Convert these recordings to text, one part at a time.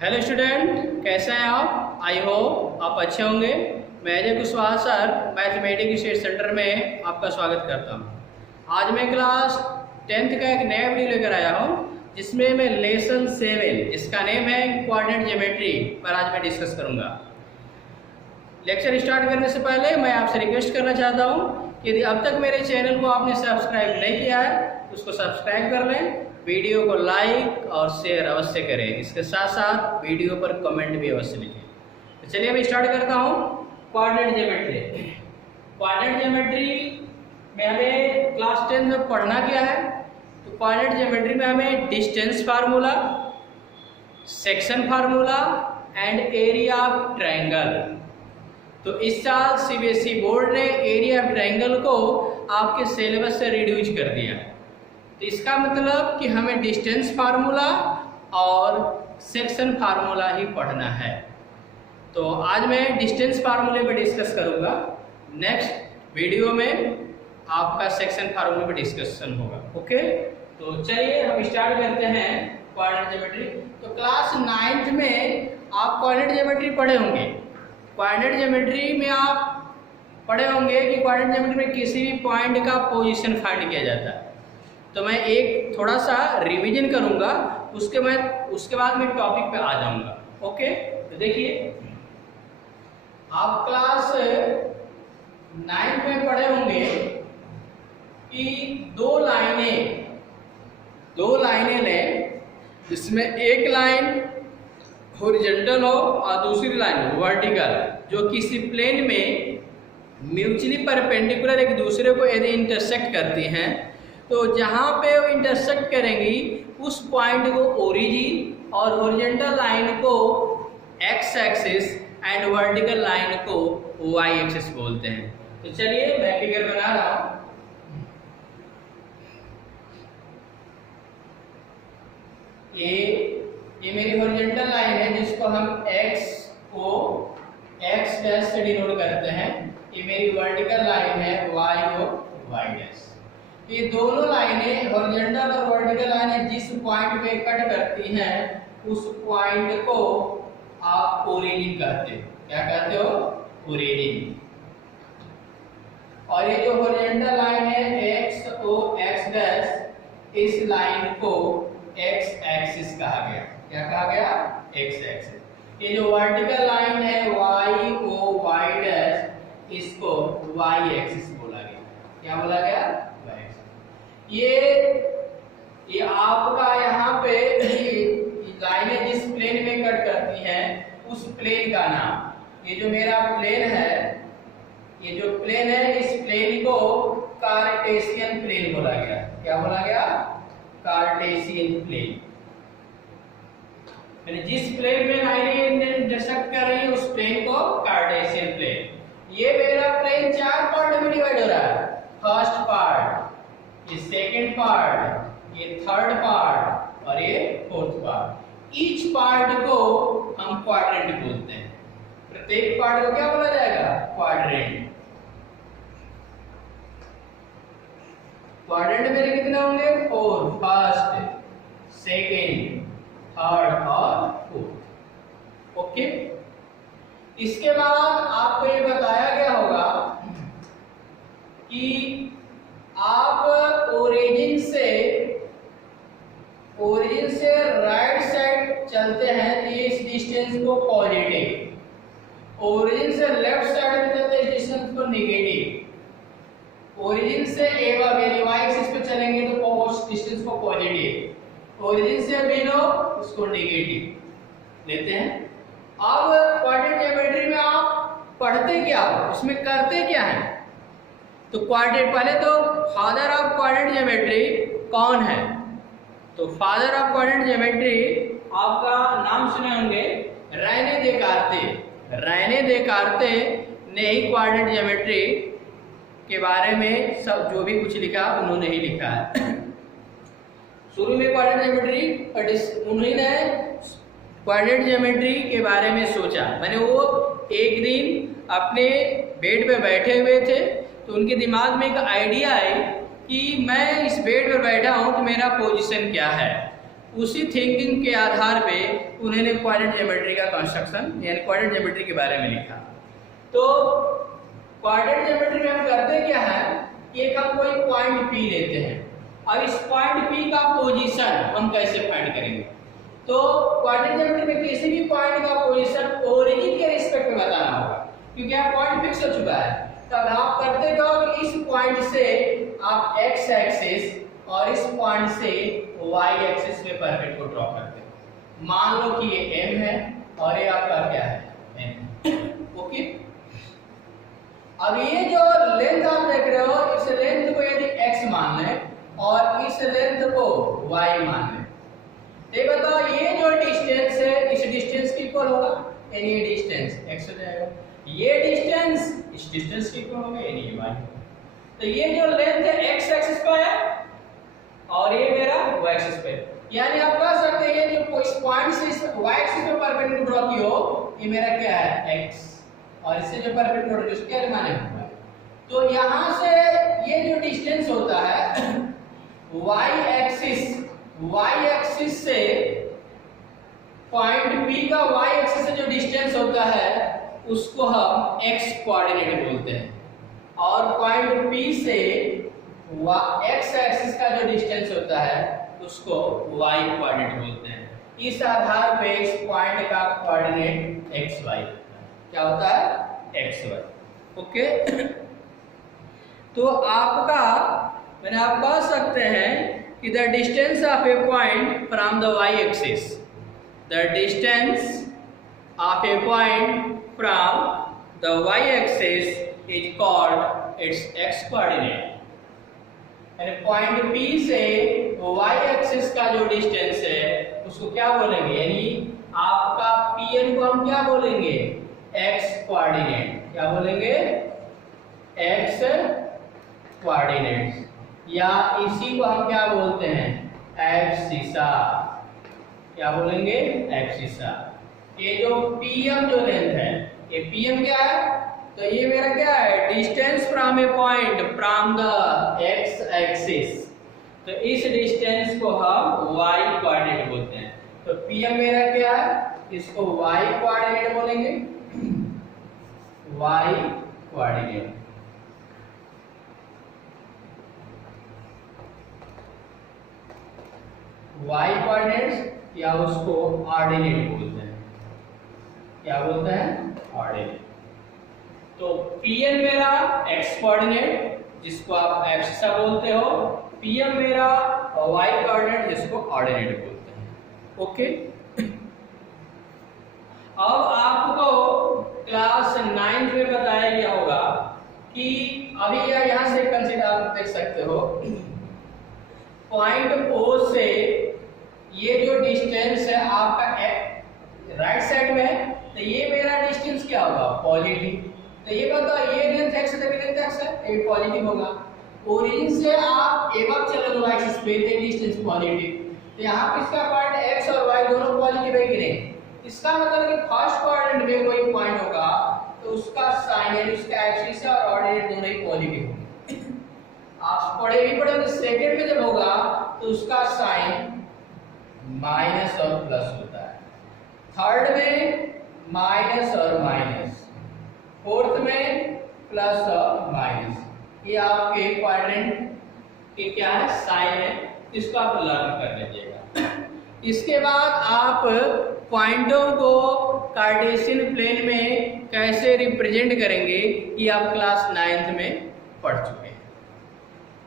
Hello student, कैसे हैं आप? आई होप आप अच्छे होंगे। मैं Ajay Kushwaha sir mathematics study centre में आपका स्वागत करता हूं। आज मैं क्लास 10th का एक नया वीडियो लेकर आया हूं, जिसमें मैं लेसन 7 जिसका नेम है कोऑर्डिनेट ज्योमेट्री पर आज मैं डिस्कस करूंगा। लेक्चर स्टार्ट करने से पहले मैं आपसे रिक्वेस्ट करना चाहता हूं कि यदि अब तक मेरे चैनल को आपने सब्सक्राइब नहीं किया है उसको सब्सक्राइब कर लें, वीडियो को लाइक और शेयर अवश्य करें, इसके साथ साथ वीडियो पर कमेंट भी अवश्य लिखें। तो चलिए मैं स्टार्ट करता हूं। Coordinate geometry. कोऑर्डिनेट ज्योमेट्री में हमें क्लास 10 में पढ़ना क्या है? तो कोऑर्डिनेट ज्योमेट्री में हमें distance formula, section formula and area of triangle. तो इस साल सीबीएसई बोर्ड ने एरिया ऑफ ट्रायंगल को आपके सिलेबस से रिड्यूस कर दिया। तो इसका मतलब कि हमें डिस्टेंस फार्मूला और सेक्शन फार्मूला ही पढ़ना है। तो आज मैं डिस्टेंस फार्मूले पर डिस्कस करूंगा। नेक्स्ट वीडियो में आपका सेक्शन फार्मूले पर डिस्कशन होगा। ओके, तो चलिए हम स्टार्ट करते हैं कोऑर्डिनेट ज्योमेट्री। तो क्लास 9th में आप कोऑर्डिनेट ज्योमेट्री पढ़े होंगे। कोऑर्डिनेट ज्योमेट्री में आप पढ़े होंगे कि कोऑर्डिनेट ज्योमेट्री में किसी भी पॉइंट का पोजीशन फाइंड किया जाता है। तो मैं एक थोड़ा सा रिवीजन करूंगा, उसके बाद मैं टॉपिक पे आ जाऊंगा। ओके, तो देखिए आप क्लास 9 में पढ़े होंगे कि दो लाइनें लें, जिसमें एक लाइन हॉरिजॉन्टल हो और दूसरी लाइन वर्टिकल, जो किसी प्लेन में म्यूचुअली परपेंडिकुलर एक दूसरे को यदि इंटरसेक्ट करती हैं, तो जहाँ पे वो इंटरसेक्ट करेंगी उस पॉइंट को ओरिजिन और हॉरिजॉन्टल लाइन को x axis and vertical line को वाई एक्सिस बोलते हैं। तो चलिए मैं फिगर बना रहा हूँ। ये मेरी हॉरिजॉन्टल लाइन है जिसको हम एक्स को एक्स डैश से डिनोट करते हैं। ये मेरी वर्टिकल लाइन है वाई को वाई डैश। ये दोनों लाइनें हॉरिजॉन्टल और वर्टिकल लाइनें जिस पॉइंट पे कट करती हैं उस पॉइंट को आप ओरिजिन कहते हो। क्या कहते हो? ओरिजिन। और ये जो हॉरिजॉन्टल लाइन है एक्स ओ एक्स डैश, इस लाइन को एक्स एक्सिस कहा गया। क्या कहा गया? X axis. ये जो वर्टिकल लाइन है वाई ओ वाई डैश, इसको वाई एक्सिस बोला गया। क्या बोला गया? ये आपका यहाँ पे लाइनें जिस प्लेन में कट करती हैं उस प्लेन का नाम, ये जो मेरा प्लेन है, ये जो प्लेन है, इस प्लेन को कार्टेशियन प्लेन बोला गया। क्या बोला गया? Cartesian plane. यानी जिस प्लेन में लाइनें इंटरसेक्ट कर रही है उस प्लेन को कार्टेशियन प्लेन। ये मेरा प्लेन 4 पार्ट में डिवाइड हो रहा है। फर्स्ट पार्ट, ये सेकेंड पार्ट, ये थर्ड पार्ट और ये फोर्थ पार्ट। ईच पार्ट को हम क्वाड्रेंट बोलते हैं। प्रत्येक पार्ट को क्या बोला जाएगा? क्वाड्रेंट। क्वाड्रेंट मेरे कितने होंगे? 4। फर्स्ट, सेकेंड, थर्ड और फोर्थ। ओके, इसके बाद आपको ये बताया गया होगा कि आप ओरिजिन से राइट साइड चलते हैं तो ये इस डिस्टेंस को पॉजिटिव, ओरिजिन से लेफ्ट साइड में चलते हैं इस डिस्टेंस को नेगेटिव, ओरिजिन से वाई एक्सिस पे चलेंगे तो उस डिस्टेंस को पॉजिटिव, ओरिजिन से बिलो उसको नेगेटिव लेते हैं। अब कोऑर्डिनेट ज्योमेट्री में आप पढ़ते क्या हो, उसमें करते क्या है? तो कोऑर्डिनेट, पहले तो फादर ऑफ कोऑर्डिनेट ज्योमेट्री कौन है? तो फादर ऑफ कोऑर्डिनेट ज्योमेट्री आपका नाम सुने होंगे, रेने देकार्ते। रेने देकार्ते ने ही कोऑर्डिनेट ज्योमेट्री के बारे में सब जो भी कुछ लिखा उन्होंने ही लिखा है। शुरू में कोऑर्डिनेट ज्योमेट्री उन्होंने कोऑर्डिनेट ज्योमेट्री के बारे में सोचा। मैंने वो एक दिन अपने बेड पे बैठे हुए थे तो उनके दिमाग में एक आइडिया आई कि मैं इस बेड पर बैठा हूँ तो मेरा पोजीशन क्या है। उसी थिंकिंग के आधार पे उन्होंने क्वाड्रेंट ज्योमेट्री का कंस्ट्रक्शन यानी क्वाड्रेंट ज्योमेट्री के बारे में लिखा। तो क्वाड्रेंट ज्योमेट्री में हम करते क्या है कि एक हम कोई पॉइंट P लेते हैं और इस पॉइंट P का पोजीशन हम कैसे फाइंड करेंगे। तो क्वाड्रेंट ज्योमेट्री में किसी भी पॉइंट का पोजीशन ओरिजिन के रिस्पेक्ट में बताना होगा, क्योंकि यहाँ पॉइंट फिक्स हो चुका है। तब आप करते क्या हो कि इस पॉइंट से आप x एक्सिस और इस पॉइंट से y एक्सिस में परपेंडिकुलर को ड्रॉ करते हैं। मान लो कि ये m है और ये आपका क्या है n। ओके, अब ये जो लेंथ आप देख रहे हो, इस लेंथ को यदि x मान लें और इस लेंथ को y मान लें, तो बताओ ये जो डिस्टेंस है इस डिस्टेंस की इक्वल होगा, यानी ये डिस्टेंस x हो जाएगा, ये डिस्टेंस इस डिस्टेंस की इक्वल होगा, यानी ये y। तो ये जो लेंथ है x एक्सिस पे है और ये मेरा y एक्सिस पे, यानी आप कह सकते हैं ये जो इस पॉइंट से इस y एक्सिस पे परपेंडिकुलर ड्रॉ की हो, ये मेरा क्या है x, और इससे जो परपेंडिकुलर जो क्या माने हुआ है। तो यहां से ये जो डिस्टेंस होता है y एक्सिस से पॉइंट P का y एक्सिस से जो डिस्टेंस होता है उसको हम x कोऑर्डिनेट बोलते हैं, और पॉइंट P से x एक्सिस का जो डिस्टेंस होता है उसको y कोऑर्डिनेट बोलते हैं। इस आधार पे इस पॉइंट का कोऑर्डिनेट xy क्या होता है xy। ओके, तो आपका मैंने आप कह सकते हैं कि the distance of A point from the y axis, the distance of A point from the y axis is called its x coordinate. यानी पॉइंट P से y एक्सिस का जो डिस्टेंस है उसको क्या बोलेंगे, यानी आपका Pn को हम क्या बोलेंगे x कोऑर्डिनेट, क्या बोलेंगे x कोऑर्डिनेट, या इसी को हम क्या बोलते हैं एब्सिसा, क्या बोलेंगे एब्सिसा। ये जो Pm जो लेंथ है, ये Pm क्या है, तो ये मेरा क्या है distance from A point from the x axis, तो इस डिस्टेंस को हम y कोऑर्डिनेट बोलते हैं। तो Pm मेरा क्या है, इसको y कोऑर्डिनेट बोलेंगे, y कोऑर्डिनेट। y कोऑर्डिनेट्स या उसको ऑर्डिनेट बोलते हैं, क्या बोलते हैं ऑर्डिनेट। तो Pn मेरा x कोऑर्डिनेट जिसको आप एब्सिसा बोलते हो, Pm मेरा y कोऑर्डिनेट जिसको ऑर्डिनेट बोलते हैं। ओके, अब आपको क्लास 9 में बताया गया होगा कि अभी यहां से कंसीडर आप देख सकते हो पॉइंट O से ये जो डिस्टेंस है आपका राइट साइड में है, तो ये मेरा डिस्टेंस क्या होगा पॉजिटिव। तो ये बताओ ये लेंथ x है, लेंथ x है, ये पॉजिटिव होगा। ओरिजिन से आप एबव चले तो एक्सिस पे, तो डिस्टेंस पॉजिटिव, तो यहां पे इसका पॉइंट x और y दोनों पॉजिटिव है कि नहीं। इसका मतलब कि फर्स्ट क्वाड्रेंट में कोई पॉइंट होगा तो उसका साइन यानी उसका एक्सिस और ऑर्डिनेट दोनों ही पॉजिटिव होंगे। आप पढ़े भी पढ़े, तो सेकंड में जब होगा तो उसका साइन माइनस और प्लस होता है, थर्ड में माइनस और माइनस, फोर्थ में प्लस और माइनस। ये आपके क्वाड्रेंट के क्या है साइन है, इसको आप लर्न कर लीजिएगा। इसके बाद आप पॉइंटों को कार्टेशियन प्लेन में कैसे रिप्रेजेंट करेंगे ये आप क्लास 9th में पढ़ चुके हैं।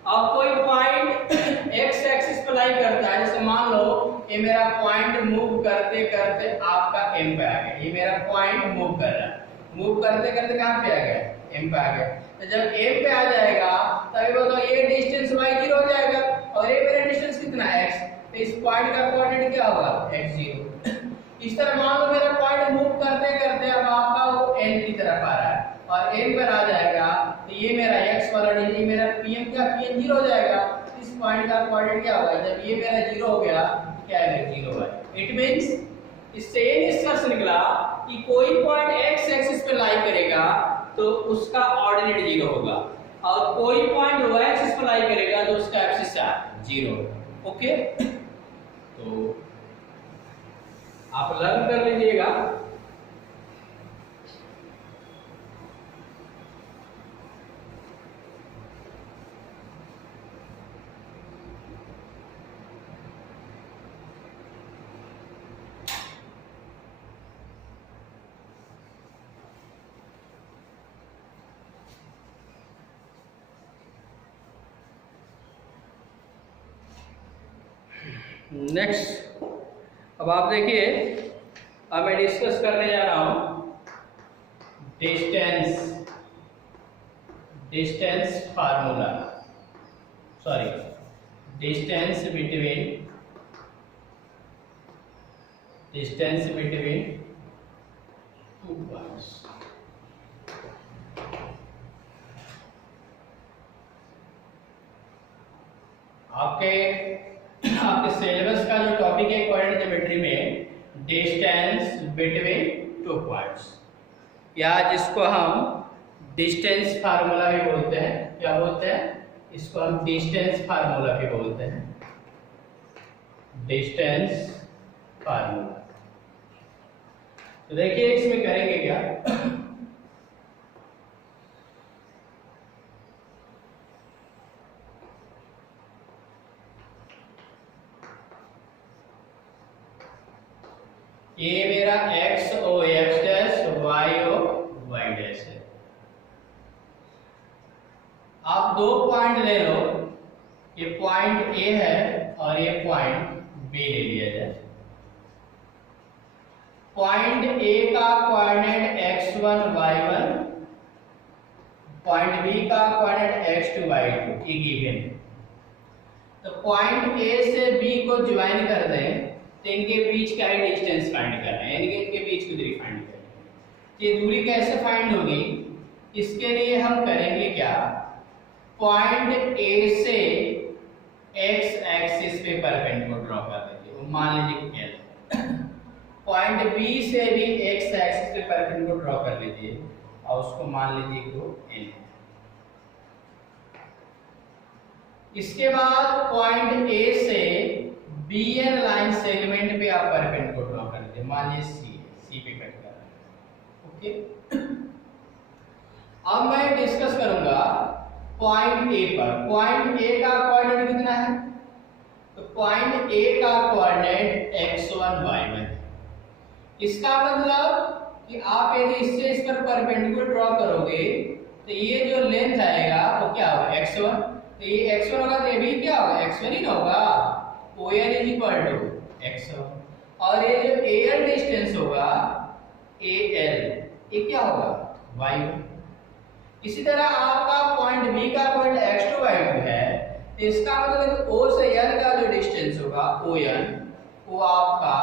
अब कोई पॉइंट x एक्सिस पर लाई करता है, जैसे मान लो ये मेरा पॉइंट मूव करते करते आपका m पे आ गया, ये मेरा पॉइंट मूव कर रहा है, मूव करते करते कहां पे आ गया m पे आ गया। तो जब m पे आ जाएगा तभी बताओ ये डिस्टेंस y0 हो जाएगा और ये मेरा डिस्टेंस कितना x, तो इस पॉइंट का कोऑर्डिनेट क्या होगा x0। इस तरह मान लो मेरा पॉइंट मूव करते करते अब आपका वो n की तरफ आ रहा है और n पर आ जाएगा, तो ये मेरा x वाला डिस्टेंस मेरा pm क्या pm 0 हो जाएगा। इस पॉइंट का कोऑर्डिनेट क्या होगा, जब ये मेरा 0 हो गया क्या है 0 है। इट मींस इससे ये निष्कर्ष निकला कि कोई पॉइंट x एक्सिस पे लाई करेगा तो उसका ऑर्डिनेट 0 होगा, और कोई पॉइंट y एक्सिस पे लाई करेगा तो उसका एब्सिस 0 होगा। ओके, तो तो आप लर्न कर लीजिएगा। नेक्स्ट, अब आप देखिए, अब मैं डिस्कस करने जा रहा हूं distance formula, sorry distance between two points. आपके सिलेबस का जो टॉपिक है कोऑर्डिनेट ज्योमेट्री में, डिस्टेंस बिटवीन टू पॉइंट्स, या जिसको हम डिस्टेंस फार्मूला भी बोलते हैं। क्या बोलते हैं इसको? हम डिस्टेंस फार्मूला भी बोलते हैं, डिस्टेंस फार्मूला। तो देखिए इसमें करेंगे क्या, ये मेरा x ओ x डैश, y ओ y डैश है। आप दो पॉइंट ले लो, ये पॉइंट A है और ये पॉइंट B ले लिया जाए। पॉइंट A का coordinate x1 y1, point B का कोऑर्डिनेट x2 y2 ये गिवन है। तो पॉइंट A से B को ज्वाइन कर दें तो इनके बीच का ही डिस्टेंस फाइंड करना है, यानी कि इनके बीच की दूरी फाइंड करनी है। ये दूरी कैसे फाइंड होगी? इसके लिए हम करेंगे क्या, पॉइंट A से x एक्सिस पे परपेंडिकुलर ड्रॉ कर देंगे, मान लीजिए L। पॉइंट B से भी x एक्सिस पे परपेंडिकुलर ड्रॉ कर लीजिए और उसको मान लीजिए को L। इसके बाद पॉइंट A से BN लाइन सेगमेंट पे आप परपेंडिकुलर ड्रॉ कर लीजिए, मान लीजिए C पे कट कर रहा है। ओके, अब मैं डिस्कस करूंगा पॉइंट A पर। पॉइंट A का कोऑर्डिनेट कितना है? तो पॉइंट A का कोऑर्डिनेट x1 y1। इसका मतलब कि आप यदि इससे इस पर परपेंडिकुलर ड्रॉ करोगे तो ये जो लेंथ आएगा वो क्या होगा, x1। तो ये x1 होगा तो ये भी क्या होगा, x1 ही ना होगा। OL is equal to x1 और ये जो AL डिस्टेंस होगा AL, ये क्या होगा, y1। इसी तरह आपका पॉइंट B का पॉइंट x2 y2 है, तो इसका मतलब O से L का जो डिस्टेंस होगा ON, वो आपका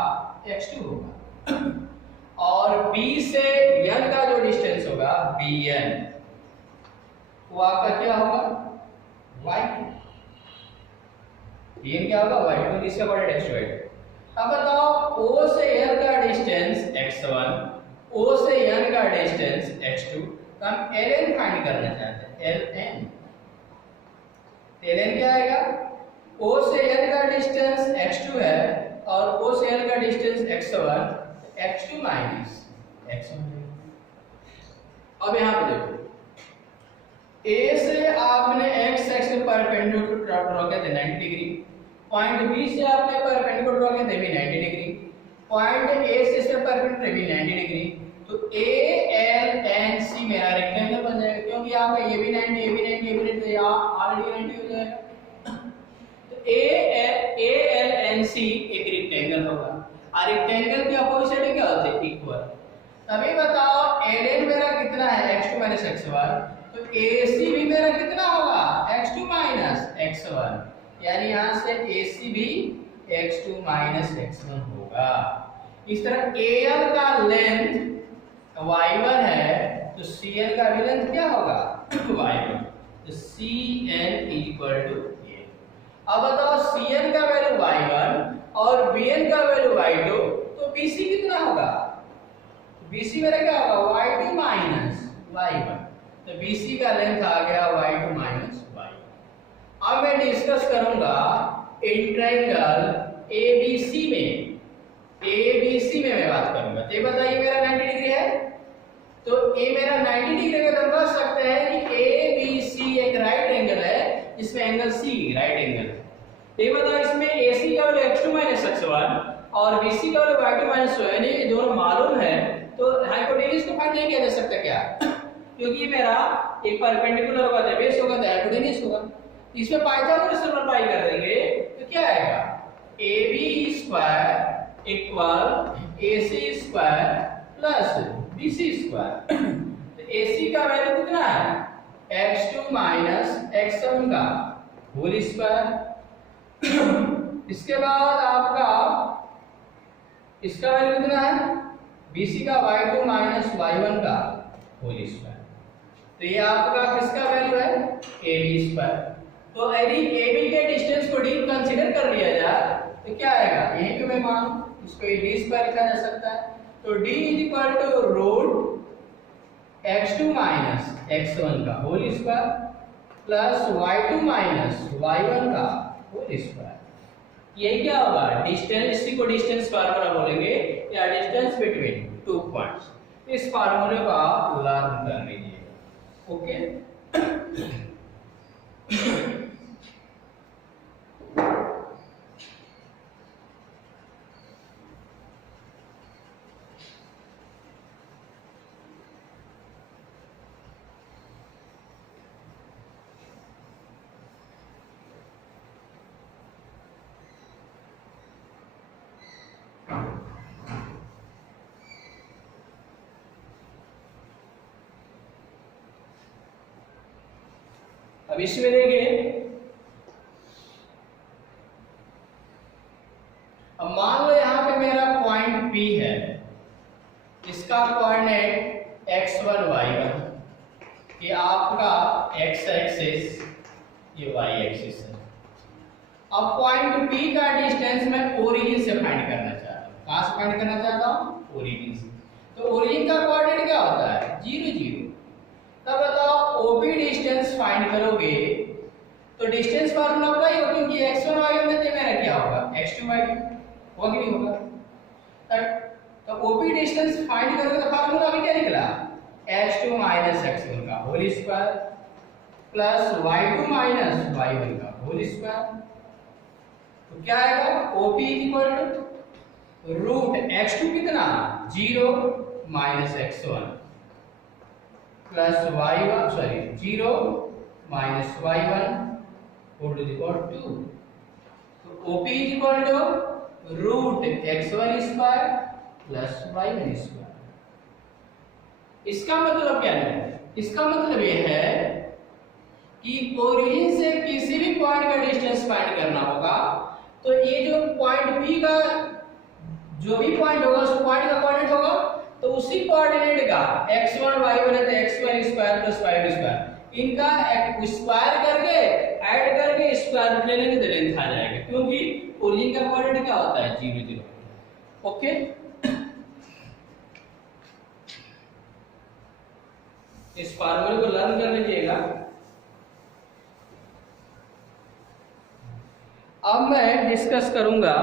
x2 होगा और B से L का जो डिस्टेंस होगा BN, वो आपका क्या होगा, y2। ये क्या होगा, y2, इसका कोऑर्डिनेट x2 y2। अब बताओ O से L का डिस्टेंस x1, O से N का डिस्टेंस x2, तो हम ln फाइंड करना चाहते हैं, ln। ln क्या आएगा, O से L का डिस्टेंस x2 है और O से L का distance x1, x2 minus x1। अब यहाँ पे देखो, A से आपने x एक्सिस पर परपेंडिकुलर ड्रॉ किया था 90 डिग्री, पॉइंट B से आपने परपेंडिकुलर ड्रॉ किया था भी 90 डिग्री, पॉइंट A से इससे परपेंडिकुलर भी 90 डिग्री। तो ALNC मेरा रेक्टेंगल बन जाएगा, क्योंकि यहाँ पे ये भी 90, ये भी 90, ये भी 90, तो यहाँ ऑलरेडी 90 हो जाएगा। तो ALNC एक रेक्टेंगल होगा और रेक्टेंगल की अपोजिट क्या होते हैं, इक्वल। अभी बताओ ln मेरा कितना है, x2 - x1, तो AC भी मेरा कितना होगा, x2 - x1, यानी यहाँ से AC भी x2 - x1 होगा। इस तरह AL का लेंथ y1 है तो CL का भी लेंथ क्या होगा, y1, तो CN = A। अब बताओ CN का वैल्यू y1 और BN का वैल्यू y2, तो BC कितना होगा, BC मेरा क्या होगा, y2 - y1, तो BC का लेंथ आ गया y2 - y1। अब मैं डिस्कस करूंगा इंट्रायंगल ABC में मैं बात करूंगा। तो ये बताइए मेरा 90 डिग्री है, तो ए मेरा 90 डिग्री का, तो कह सकते हैं कि ABC एक राइट एंगल है, इसमें एंगल C राइट एंगल है। तो ये बताओ इसमें AC का वैल्यू x2 x1 और BC का वैल्यू y2 y1, ये दोनों मालूम है, तो हाइपोटेन्यूज को फाइंड नहीं किया जा सकता क्या? क्योंकि मेरा एक परपेंडिकुलर होगा, तो बेस होगा, तो हाइपोटेन्यूज होगा। इसमें पाइथागोरस से मल्टीप्लाई कर देंगे तो क्या आएगा? AB square equal AC square plus BC square. तो AC का वैल्यू कितना है? x2 x1 का होल स्क्वायर। इसके बाद आपका इसका वैल्यू कितना है? BC का y2 y1 का होल स्क्वायर। तो ये आपका किसका वैल्यू है? AB square. तो यदि AB के डिस्टेंस को d कंसीडर कर लिया जाए तो क्या आएगा? यही पे मैं मानूं, इसको d स्क्वायर लिखा जा सकता है। तो d रूट x2 x1 का whole square plus y2 y1 का होल स्क्वायर। ये क्या होगा? डिस्टेंस, इसी को डिस्टेंस फार्मूला बोलेंगे या डिस्टेंस बिटवीन टू पॉइंट्स। इस फार्मूले को आप लर्न कर लीजिए। ओके, अब इसमें देखिए, अब मान लो यहां पे मेरा पॉइंट P है, इसका कोऑर्डिनेट x1 y1, ये आपका x एक्सिस, ये y एक्सिस है। अब पॉइंट P का डिस्टेंस मैं ओरिजिन से फाइंड करना चाहता हूं। कहां से फाइंड करना चाहता हूं? ओरिजिन से। तो ओरिजिन का कोऑर्डिनेट क्या होता है? 0 0। तब बताओ OP डिस्टेंस फाइंड करोगे तो डिस्टेंस फार्मूला अप्लाई होगा, क्योंकि x1 y1 में तो मेरा क्या होगा? x2 y2 होगा कि नहीं होगा? तो OP डिस्टेंस फाइंड करोगे तो फार्मूला अभी क्या निकला? x2 x1 का whole square plus y2 y1 का होल स्क्वायर। तो क्या आएगा? OP रूट x2 कितना? 0 x1 plus y1 0 y1 whole to the power 2। तो OP root x1 square plus y1 square. इसका मतलब क्या है? इसका मतलब यह है कि ओरिजिन से किसी भी पॉइंट का डिस्टेंस फाइंड करना होगा, तो ये जो पॉइंट P का जो भी पॉइंट होगा उस पॉइंट का कोऑर्डिनेट होगा, तो उसी कोऑर्डिनेट का x1 y1 है तो x1 square plus y2 square, इनका स्क्वायर करके ऐड करके स्क्वायर रूट ले लेंगे तो लेंथ आ जाएगा, क्योंकि ओरिजिन का कोऑर्डिनेट क्या होता है? 0 0। ओके, इस फार्मूले को लर्न कर लीजिएगा। अब मैं डिस्कस करूंगा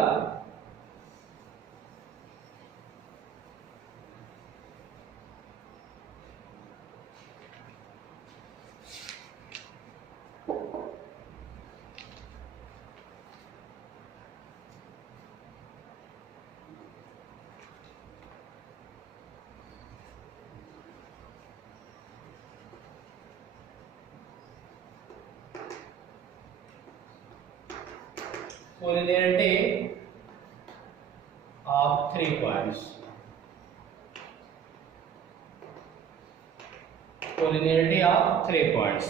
collinearity of 3 points। collinearity of 3 points।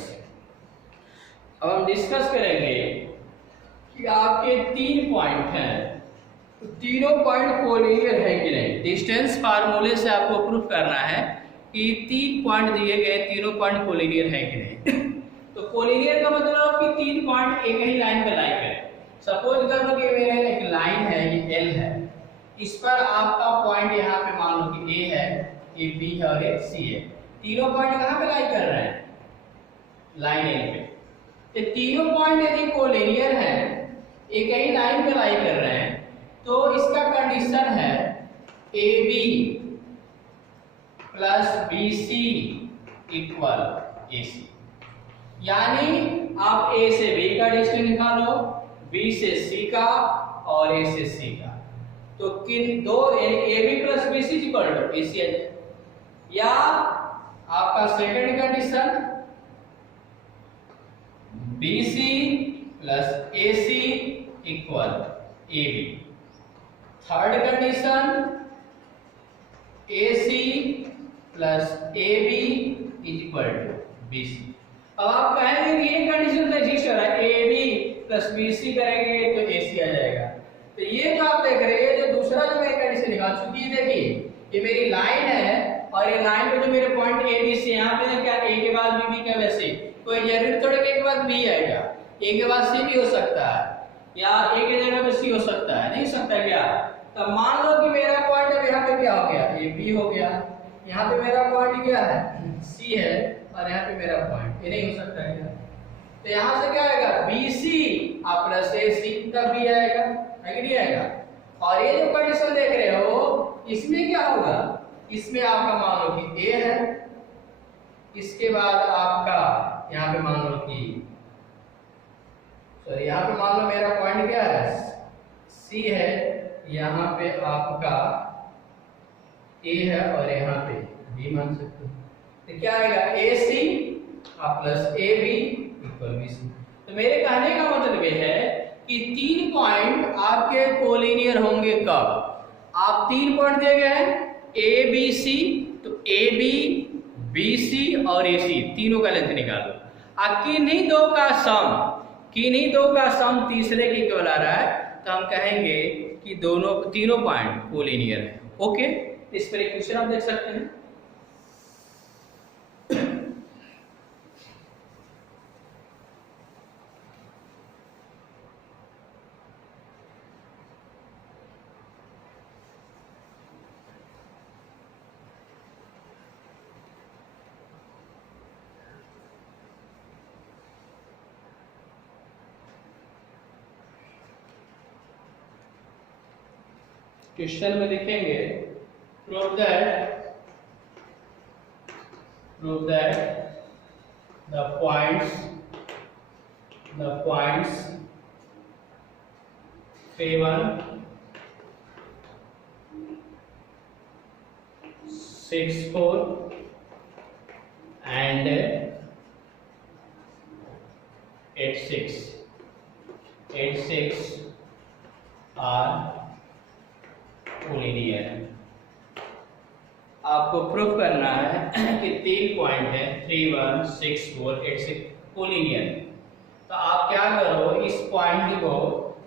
अब हम डिस्कस करेंगे कि आपके 3 पॉइंट हैं, तो तीनों पॉइंट कोलिनियर है कि नहीं। डिस्टेंस फार्मूले से आपको प्रूफ करना है कि 3 पॉइंट दिए गए, तीनों पॉइंट कोलिनियर है कि नहीं। तो कोलिनियर का मतलब कि 3 पॉइंट एक ही लाइन पे लाई करें। सपोज कर लो कि मेरा एक लाइन है, ये L है, इस पर आपका पॉइंट यहाँ पे मान लो कि A है, ये B है और ये C है। तीनों पॉइंट कहाँ पे लाई कर रहे हैं? लाइन L पे। तो तीनों पॉइंट यदि कोलिनियर हैं, एक ही लाइन पे लाई कर रहे हैं, तो इसका कंडीशन है AB plus BC equal AC, यानी आप A से B का डिस्टेंस निकालो, B से C का और A से C का, तो किन दो AB plus BC equal to AC है। या आपका second condition BC plus AC equal AB। Third condition AC plus AB equal to BC। अब आप कहेंगे कि ये कंडीशन तो एग्जिस्ट कर रहा है, AB प्लस BC करेंगे तो AC आ जाएगा। तो ये जो आप देख रहे हैं, जो दूसरा जो मैं कंडीशन निकाल चुकी है, देखिए ये मेरी लाइन है और ये लाइन पे जो मेरे पॉइंट A B C यहाँ पे क्या A के बाद B का, वैसे कोई जरूरी थोड़ी A के बाद B आएगा, A के बाद C भी हो सकता है या A की जगह पे C हो सकता है, नहीं सकता क्या। तब मान लो कि मेरा पॉइंट अब यहाँ पे क्या हो गया, A B हो गया, यहाँ पे मेरा पॉइंट क्या है C है और यहाँ पे मेरा पॉइंट ये नहीं हो सकता है क्या। तो यहाँ से क्या आएगा BC और प्लस AC तब भी आएगा, है कि नहीं आएगा। और ये जो कंडीशन देख रहे हो इसमें क्या होगा, इसमें आपका मान लो कि A है, इसके बाद आपका यहाँ पे मान लो कि सॉरी यहाँ पे मान लो मेरा पॉइंट क्या है C है, यहाँ पे आपका A है और यहाँ पे B मान सकते हो। तो क्या आएगा AC plus AB equal BC। तो मेरे कहने का मतलब ये है कि तीन पॉइंट आपके कोलिनियर होंगे कब, आप तीन पॉइंट दिए गए हैं A B C, तो AB BC और AC तीनों का लेंथ निकालो। किन्हीं दो का सम तीसरे के इक्वल आ रहा है, तो हम कहेंगे कि तीनों पॉइंट कोलिनियर है। ओके, इस पर एक क्वेश्चन आप देख सकते हैं। क्वेश्चन में लिखेंगे prove that the points P1 6 4 and 8 6 are collinear. आपको प्रूफ करना है कि तीन पॉइंट है 3 1 6 4 8 6 कोलिनियर। तो आप क्या करो, इस पॉइंट को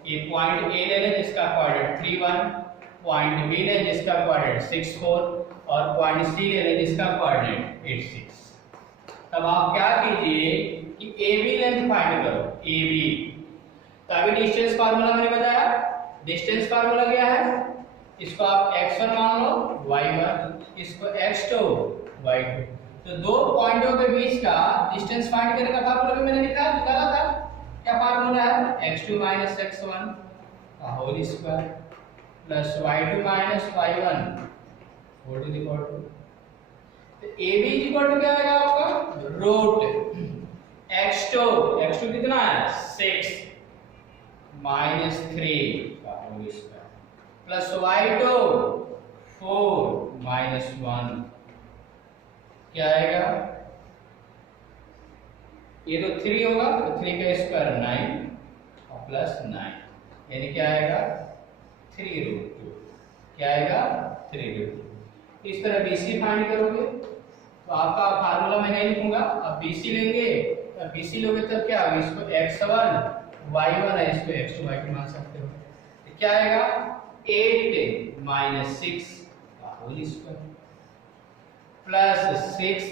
ये पॉइंट A ले लें जिसका कोऑर्डिनेट 3 1, पॉइंट B ले जिसका कोऑर्डिनेट 6 4 और पॉइंट C ले लें जिसका कोऑर्डिनेट 8 6। तब आप क्या कीजिए कि AB लेंथ फाइंड करो, AB। तो अभी डिस्टेंस फार्मूला मैंने बताया, डिस्टेंस फार्मूला क्या है, इसको आप x1 मान लो, y1, इसको x2 y2। तो दो पॉइंटों के बीच का डिस्टेंस फाइंड करने का फार्मूला भी मैंने निकाला था। क्या फार्मूला है, x2 - x1 का whole square plus y2 - y1 whole to the power 2। तो AB इक्वल टू क्या आएगा आपका रूट x2 कितना है 6 - 3 का होल स्क्वायर प्लस y2 4 - 1 क्या आएगा, ये तो 3 होगा तो 3 का स्क्वायर 9 और प्लस 9 यानी क्या आएगा 3√2। क्या आएगा 3√2। इस तरह BC फाइंड करोगे तो आपका फार्मूला मैं नहीं लिखूंगा, अब BC लेंगे, अब BC लोगे तब क्या होगा, इसको x1 y1 है, इसको x2 y2 मान सकते हो। तो क्या आएगा 8 - 6 का होल स्क्वायर प्लस 6 -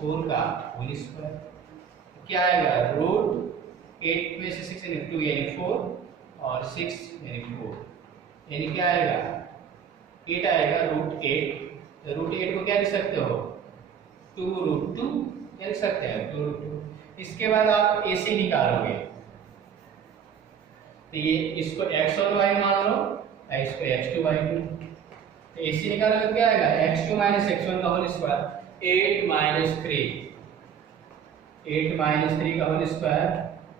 4 का होल स्क्वायर। क्या आएगा रूट 8 में से 6 यानी 2 यानी 4 और 6 यानी 4 यानी क्या आएगा 8 आएगा √8। तो √8 को क्या लिख सकते हो 2√2 लिख सकते हैं 2√2। इसके बाद आप AC निकालोगे, तो ये इसको x और y मान लो, इसको x2/2, तो AC निकालने में क्या आएगा, x2 माइनस x1 का होल स्क्वायर, 8 माइनस 3 का होल स्क्वायर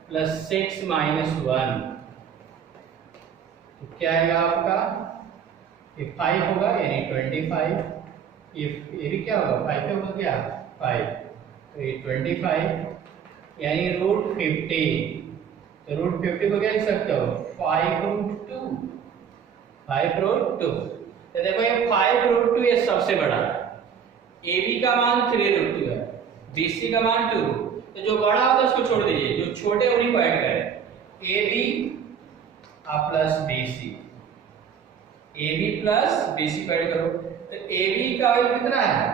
प्लस 6 माइनस 1, तो क्या आएगा आपका, ये 5 होगा यानी 25, ये भी क्या होगा 5 पे होगा क्या 5, तो ये 25 यानी √50, तो √50 को क्या लिख सकते हो 5√2, 5√2, तो देखो ये 5√2 ये सबसे बड़ा है, AB का मान 3√2 है, BC का मान 2, तो जो बड़ा होता है उसको छोड़ दीजिए, जो छोटे उन्हीं को ऐड करें, AB प्लस BC को ऐड करो, तो AB का वैल्यू कितना है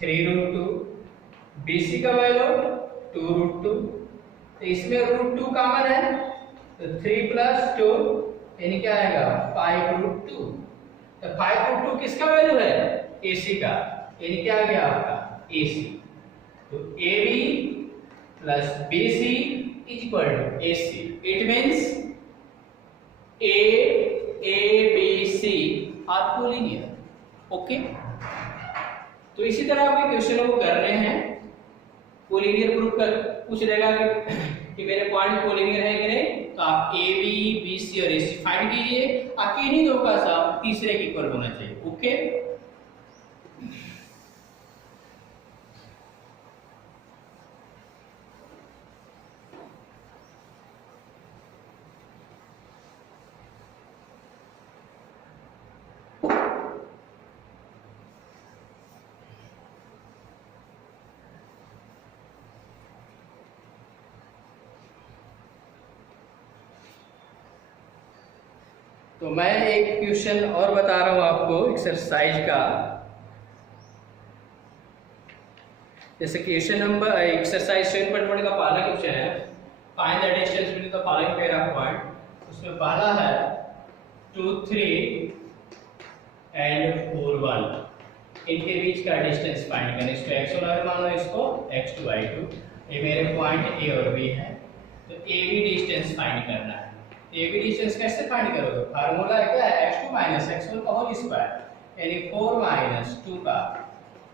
3√2, BC का वैल्यू 2√2, तो इसमें √2 कॉमन है, तो 3 प्लस 2 यानी क्या आएगा 5√2, तो 5√2 किसका वैल्यू है AC का, यानी क्या आ गया आपका AC, तो AB plus BC is equal to AC, it means ABC are collinear. Okay, तो इसी तरह आपके क्वेश्चनों को करने हैं, कोलिनियर प्रूफ कर पूछ देगा कि मेरे पॉइंट कोलिनियर है कि नहीं, तो आप AB BC और AC फाइंड कीजिए, किन्हीं दो का सम तीसरे के इक्वल होना चाहिए। ओके, तो मैं एक क्वेश्चन और बता रहा हूं आपको एक्सरसाइज का, जैसे क्वेश्चन नंबर एक्सरसाइज 7.1 का पहला क्वेश्चन है, find the distance between the following pair of point. उसमें पहला है 2 3 एंड 4 1, इनके बीच का डिस्टेंस फाइंड करना। इसको x1 मान लो, इसको x2 y2, ये मेरे पॉइंट A और B है, तो AB डिस्टेंस फाइंड करना है। AB डिस्टेंस कैसे फाइंड करोगे, फार्मूला है क्या है x2 माइनस x1 का होल स्क्वायर, यानी 4 माइनस 2 का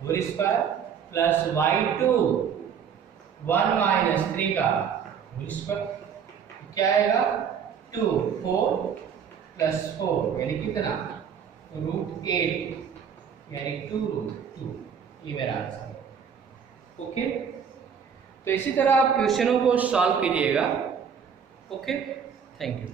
whole square plus y2 1 minus 3 का होल स्क्वायर, क्या आएगा 2 4 प्लस 4 यानी कितना √8 यानी 2√2, ये मेरा आंसर है। ओके, तो इसी तरह आप क्वेश्चनों को सॉल्व कीजिएगा। Okay, thank you.